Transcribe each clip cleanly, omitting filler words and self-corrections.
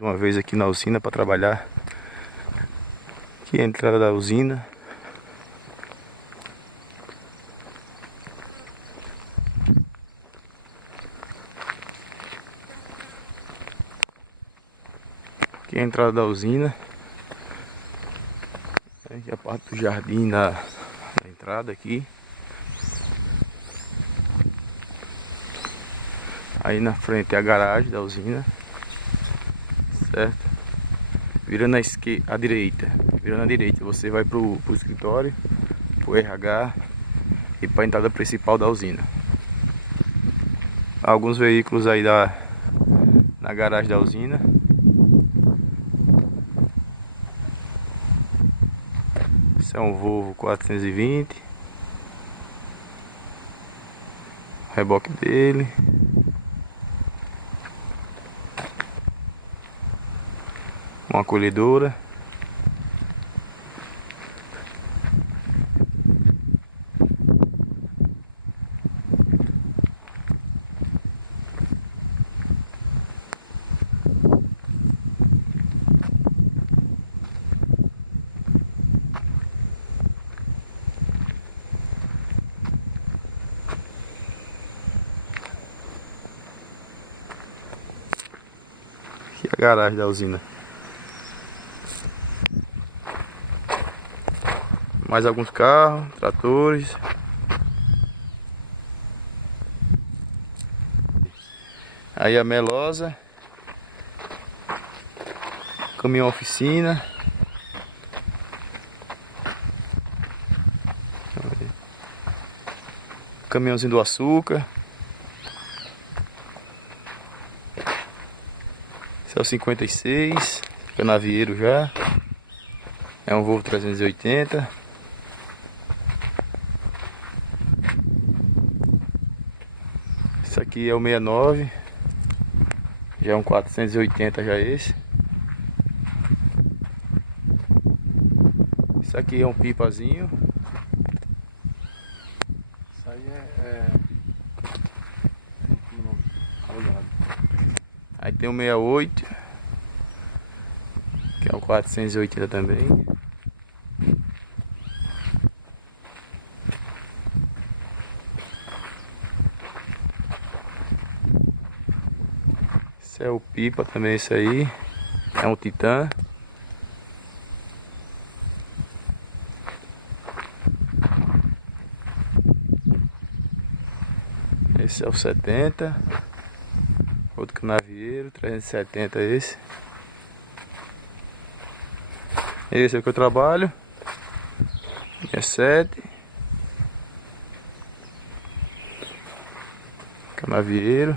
Uma vez aqui na usina para trabalhar. Aqui é a entrada da usina. Aqui é a entrada da usina. Aqui é a parte do jardim da entrada aqui. Aí na frente é a garagem da usina. Certo? Virando à direita. Virando à direita, você vai pro escritório, pro RH e para a entrada principal da usina. Alguns veículos aí na garagem da usina. Esse é um Volvo 420. O reboque dele. Uma acolhedora. Aqui é a garagem da usina. Mais alguns carros, tratores. Aí a melosa. Caminhão oficina. Caminhãozinho do açúcar. Esse é o 56. Canavieiro já. É um Volvo 380. Esse aqui é o 69. Já é um 480 já esse. Isso aqui é um pipazinho. Isso aí Aí tem o 68. Que é o 480 também. Esse é o pipa também, esse aí. É um Titan. Esse é o 70. Outro canavieiro, 370 esse. Esse é o que eu trabalho. 67. Canavieiro.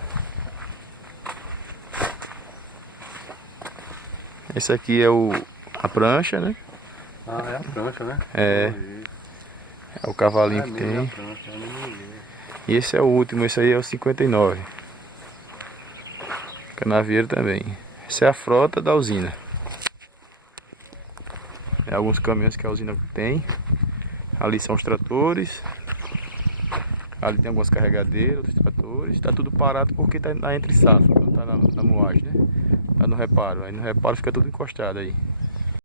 Esse aqui é a prancha, né? Ah, é a prancha, né? É o cavalinho que tem. A prancha, E esse é o último, esse aí é o 59. Canavieiro também. Essa é a frota da usina. É alguns caminhões que a usina tem. Ali são os tratores. Ali tem algumas carregadeiras, outros tratores. Tá tudo parado porque tá entre safra, não tá na moagem, né? Tá no reparo. Aí no reparo fica tudo encostado aí.